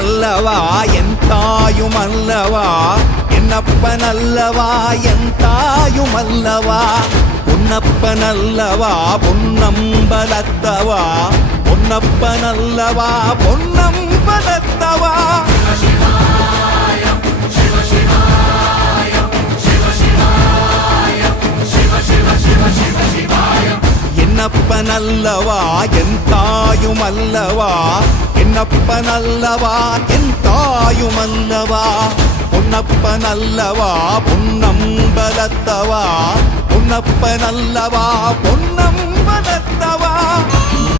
என்னப்பனல்லவா என் தாயுமல்லவா என்னப்பனல்லவா என் தாயுமல்லவா பொன்னப்பனல்லவா பொன்னம்பலத்தவா பொன்னப்பனல்லவா பொன்னம்பலத்தவா என்னப்பனல்லவா என் தாயுமல்லவா என்னப்பனல்லவா என் தாயுமல்லவா பொன்னப்பனல்லவா பொன்னம்பலத்தவா பொன்னப்பனல்லவா பொன்னம்பலத்தவா